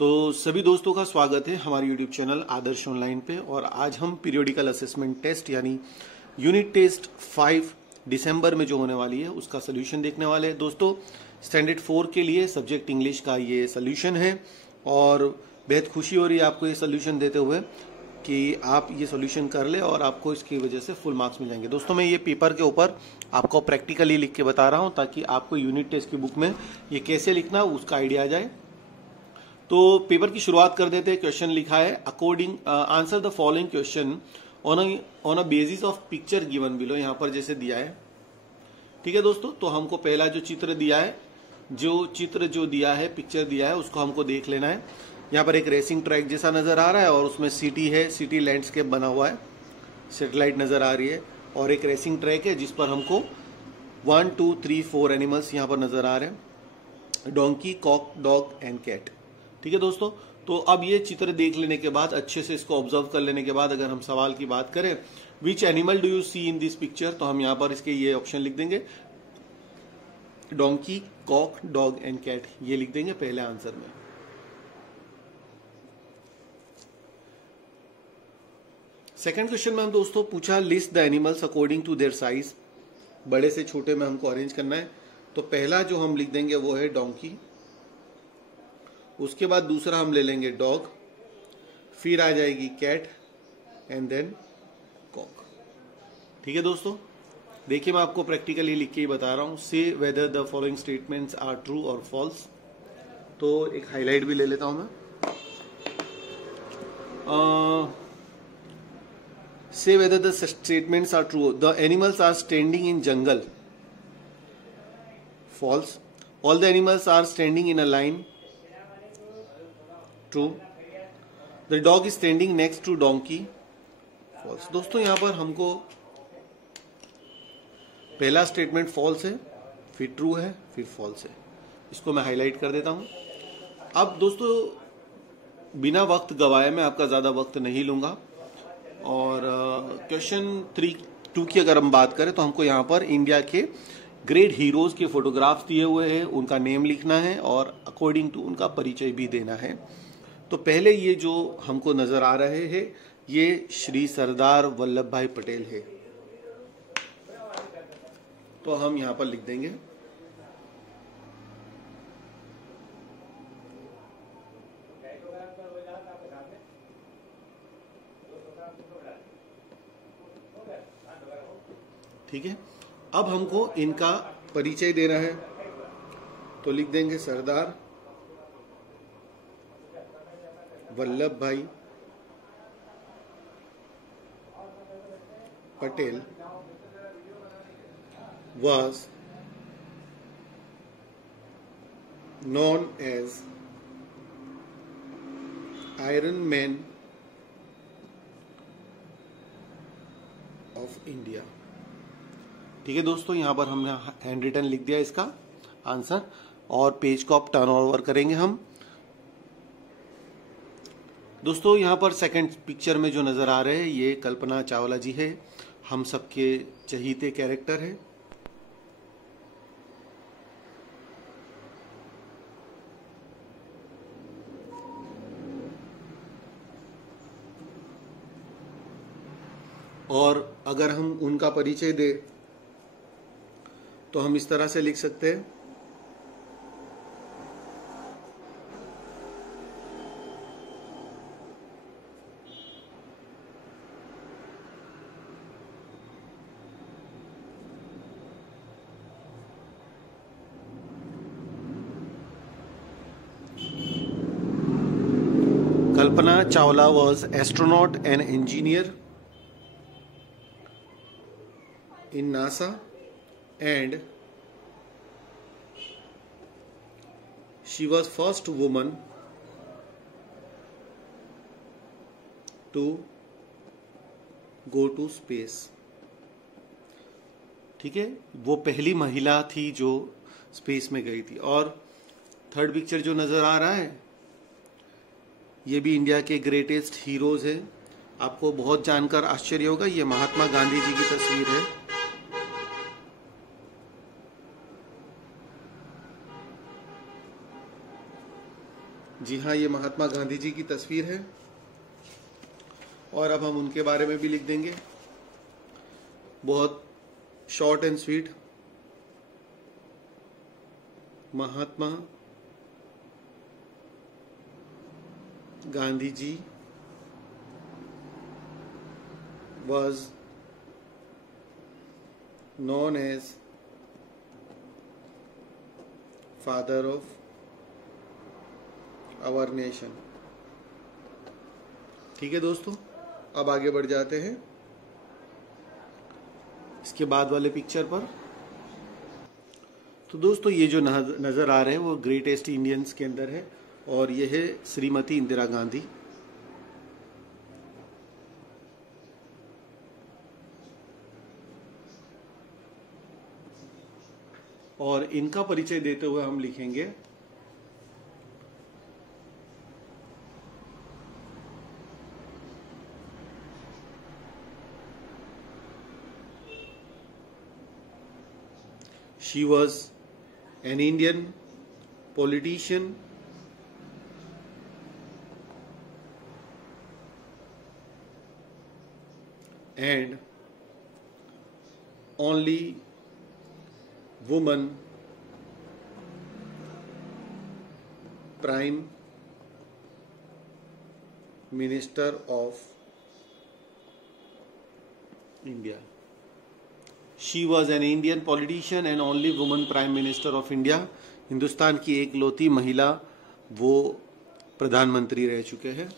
तो सभी दोस्तों का स्वागत है हमारे YouTube चैनल आदर्श ऑनलाइन पे। और आज हम पीरियोडिकल असेसमेंट टेस्ट यानी यूनिट टेस्ट 5 दिसंबर में जो होने वाली है उसका सोल्यूशन देखने वाले हैं। दोस्तों स्टैंडर्ड 4 के लिए सब्जेक्ट इंग्लिश का ये सोल्यूशन है और बेहद खुशी हो रही है आपको ये सोल्यूशन देते हुए कि आप ये सोल्यूशन कर ले और आपको इसकी वजह से फुल मार्क्स मिल जाएंगे। दोस्तों मैं ये पेपर के ऊपर आपको प्रैक्टिकली लिख के बता रहा हूँ ताकि आपको यूनिट टेस्ट की बुक में ये कैसे लिखना उसका आइडिया आ जाए। तो पेपर की शुरुआत कर देते हैं। क्वेश्चन लिखा है according answer the following question on a basis of picture given below. यहाँ पर जैसे दिया है, ठीक है दोस्तों। तो हमको पहला जो चित्र दिया है, पिक्चर दिया है उसको हमको देख लेना है। यहाँ पर एक रेसिंग ट्रैक जैसा नजर आ रहा है और उसमें सिटी है, सिटी लैंडस्केप बना हुआ है, सैटेलाइट नजर आ रही है और एक रेसिंग ट्रैक है जिस पर हमको 1 2 3 4 एनिमल्स यहाँ पर नजर आ रहे हैं, donkey, cock, dog and cat. ठीक है दोस्तों। तो अब ये चित्र देख लेने के बाद, अच्छे से इसको ऑब्जर्व कर लेने के बाद, अगर हम सवाल की बात करें which animal do you see in this picture, तो हम यहाँ पर इसके ये ऑप्शन लिख देंगे, donkey, cock, dog and cat, ये लिख देंगे पहले आंसर में। सेकंड क्वेश्चन में हम दोस्तों पूछा list the animals according to their size, बड़े से छोटे में हमको अरेंज करना है। तो पहला जो हम लिख देंगे वो है डोंकी, उसके बाद दूसरा हम ले लेंगे डॉग, फिर आ जाएगी कैट एंड देन कॉक। ठीक है दोस्तों, देखिए मैं आपको प्रैक्टिकली लिख के ही बता रहा हूं। Say whether the following statements are true और फॉल्स। तो एक हाईलाइट भी ले लेता हूं मैं। Say whether the statements are true, the animals are standing in jungle, false. All the animals are standing in a line, true. The dog is standing next to donkey, false. दोस्तों यहां पर हमको पहला स्टेटमेंट फॉल्स है, फिर true है, फिर false है। इसको मैं हाईलाइट कर देता हूं। अब दोस्तों बिना वक्त गवाए मैं आपका ज्यादा वक्त नहीं लूंगा और क्वेश्चन 2 की अगर हम बात करें तो हमको यहां पर इंडिया के ग्रेट हीरोज के फोटोग्राफ्स दिए हुए हैं, उनका नेम लिखना है और अकॉर्डिंग टू उनका परिचय भी देना है। तो पहले ये जो हमको नजर आ रहे हैं ये श्री सरदार वल्लभ भाई पटेल है, तो हम यहां पर लिख देंगे ठीक है। अब हमको इनका परिचय देना है तो लिख देंगे सरदार वल्लभ भाई Patel was known as Iron Man of India। ठीक है दोस्तों, यहां पर हमने हैंड रिटन लिख दिया इसका आंसर और पेज को आप टर्न ओवर करेंगे हम। दोस्तों यहां पर सेकंड पिक्चर में जो नजर आ रहे हैं ये कल्पना चावला जी है, हम सबके चहीते कैरेक्टर है। और अगर हम उनका परिचय दे तो हम इस तरह से लिख सकते हैं, Kalpana Chawla was astronaut and engineer in NASA and she was first woman to go to space। ठीक है, वो पहली महिला थी जो स्पेस में गई थी। और थर्ड पिक्चर जो नजर आ रहा है ये भी इंडिया के ग्रेटेस्ट हीरोज है। आपको बहुत जानकर आश्चर्य होगा, ये महात्मा गांधी जी की तस्वीर है। जी हाँ, ये महात्मा गांधी जी की तस्वीर है और अब हम उनके बारे में भी लिख देंगे, बहुत short and sweet. Mahatma Gandhi ji was known as father of our nation। ठीक है दोस्तों, अब आगे बढ़ जाते हैं इसके बाद वाले पिक्चर पर। तो दोस्तों ये जो नजर आ रहे हैं वो ग्रेटेस्ट इंडियंस के अंदर है और ये है श्रीमती इंदिरा गांधी। और इनका परिचय देते हुए हम लिखेंगे she was an Indian politician and only woman prime minister of India। She was an Indian politician and only woman prime minister of India। Hindustan की एकलौती महिला वो प्रधानमंत्री रह चुके हैं।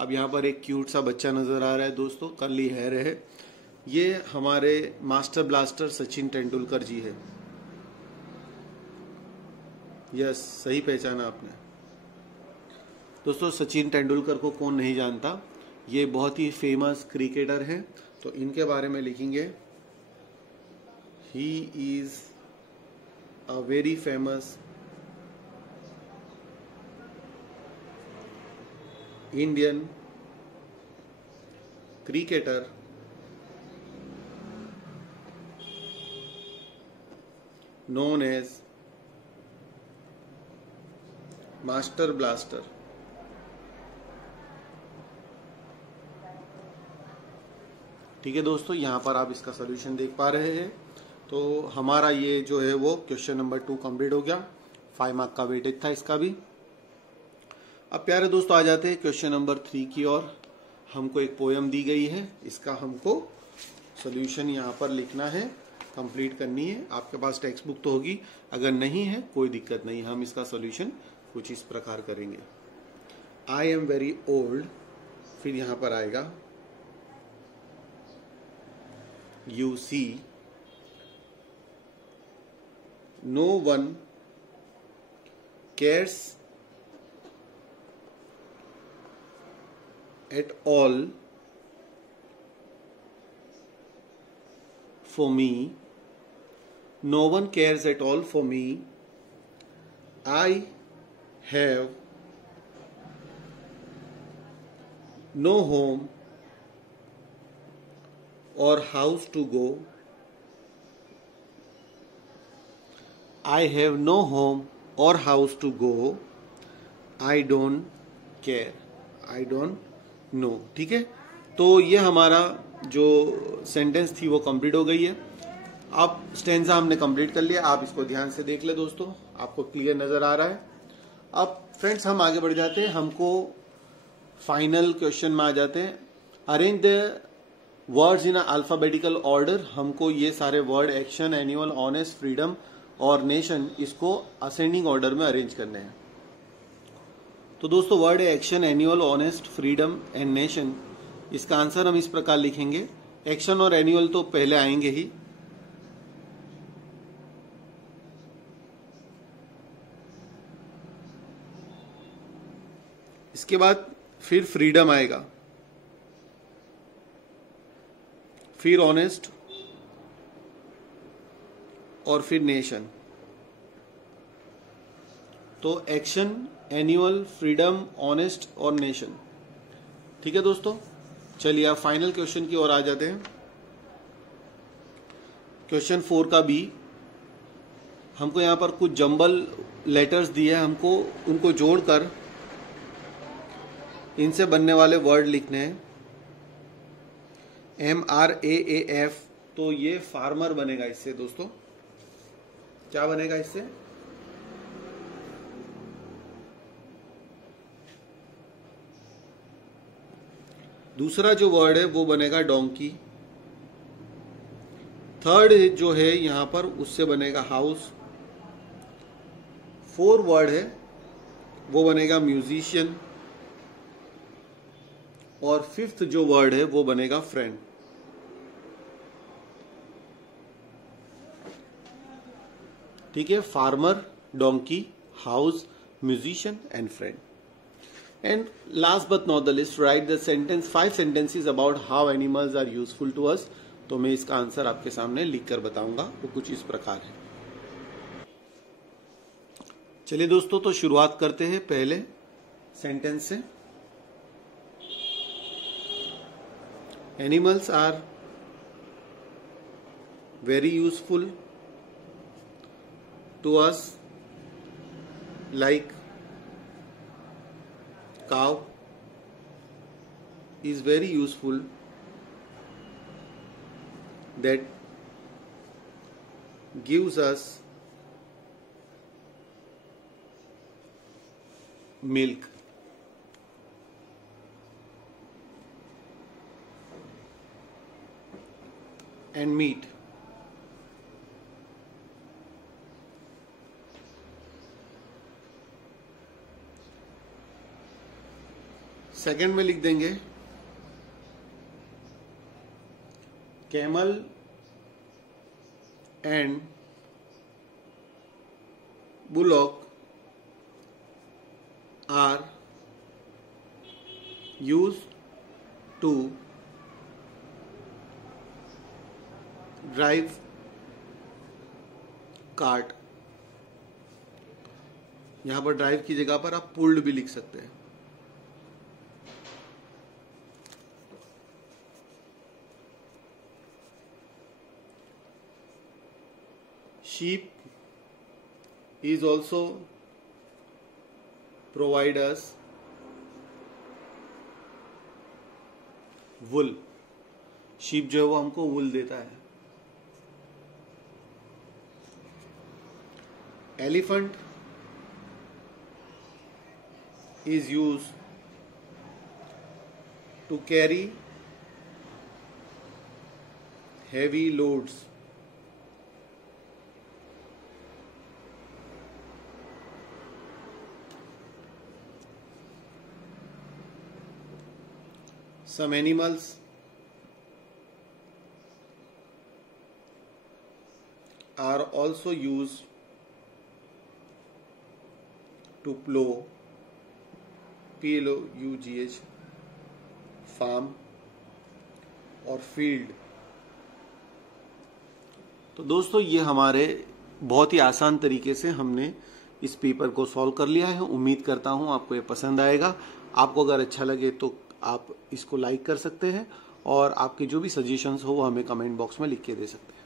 अब यहाँ पर एक क्यूट सा बच्चा नजर आ रहा है दोस्तों, कर्ली हेयर है। ये हमारे मास्टर ब्लास्टर सचिन तेंदुलकर जी है। यस, सही पहचाना आपने दोस्तों। सचिन तेंदुलकर को कौन नहीं जानता, ये बहुत ही फेमस क्रिकेटर हैं। तो इनके बारे में लिखेंगे He is a very famous Indian cricketer known as Master Blaster। ठीक है दोस्तों, यहाँ पर आप इसका सॉल्यूशन देख पा रहे हैं। तो हमारा ये जो है वो क्वेश्चन नंबर 2 कंप्लीट हो गया। 5 मार्क का वेटेज था इसका भी। अब प्यारे दोस्तों आ जाते हैं क्वेश्चन नंबर 3 की ओर। हमको एक पोयम दी गई है, इसका हमको सॉल्यूशन यहाँ पर लिखना है, कंप्लीट करनी है। आपके पास टेक्स्ट बुक तो होगी, अगर नहीं है कोई दिक्कत नहीं, हम इसका सॉल्यूशन कुछ इस प्रकार करेंगे। आई एम वेरी ओल्ड, फिर यहाँ पर आएगा you see no one cares at all for me, no one cares at all for me, I have no home or house to go, I have no home or house to go, I don't care, I don't know। ठीक है, तो ये हमारा जो sentence थी वो complete हो गई है। अब स्टेंजा हमने कंप्लीट कर लिया, आप इसको ध्यान से देख ले दोस्तों, आपको क्लियर नजर आ रहा है। अब फ्रेंड्स हम आगे बढ़ जाते हैं, हमको फाइनल क्वेश्चन में आ जाते हैं। Arrange the words in alphabetical order. हमको ये सारे word action, annual, honest, freedom और नेशन, इसको असेंडिंग ऑर्डर में अरेंज करने हैं। तो दोस्तों वर्ड है action, annual, honest, freedom and nation. इसका आंसर हम इस प्रकार लिखेंगे, एक्शन और एनुअल तो पहले आएंगे ही, इसके बाद फिर फ्रीडम आएगा, फिर ऑनेस्ट और फिर नेशन। तो एक्शन, एनुअल, फ्रीडम, ऑनेस्ट और नेशन। ठीक है दोस्तों, चलिए आप फाइनल क्वेश्चन की ओर आ जाते हैं। क्वेश्चन 4 का बी। हमको यहां पर कुछ जंबल लेटर्स दिए हैं, हमको उनको जोड़कर इनसे बनने वाले वर्ड लिखने हैं। MRAAF, तो ये फार्मर बनेगा इससे दोस्तों। क्या बनेगा इससे? दूसरा जो वर्ड है वो बनेगा डोंकी। थर्ड जो है यहां पर उससे बनेगा हाउस। 4 वर्ड है वो बनेगा म्यूजिशियन। और 5th जो वर्ड है वो बनेगा फ्रेंड। ठीक है, farmer, donkey, house, musician and friend. And last but not the least, write the 5 sentences about how animals are useful to us। तो मैं इसका आंसर आपके सामने लिख कर बताऊंगा, वो कुछ इस प्रकार है। चलिए दोस्तों, तो शुरुआत करते हैं पहले सेंटेंस से। Animals are very useful to us like cow is very useful that gives us milk। and meat। Second में लिख देंगे camel and bullock are use to drive cart. यहां पर ड्राइव की जगह पर आप पुल्ड भी लिख सकते हैं। Sheep is also provide us wool। Sheep जो है वो हमको वूल देता है। Elephant is used to carry heavy loads। Some animals are also used to plow, PLOUGH, farm और फील्ड। तो दोस्तों, ये हमारे बहुत ही आसान तरीके से हमने इस पेपर को सॉल्व कर लिया है। उम्मीद करता हूं आपको ये पसंद आएगा। आपको अगर अच्छा लगे तो आप इसको लाइक कर सकते हैं और आपके जो भी सजेशंस हो वो हमें कमेंट बॉक्स में लिख के दे सकते हैं।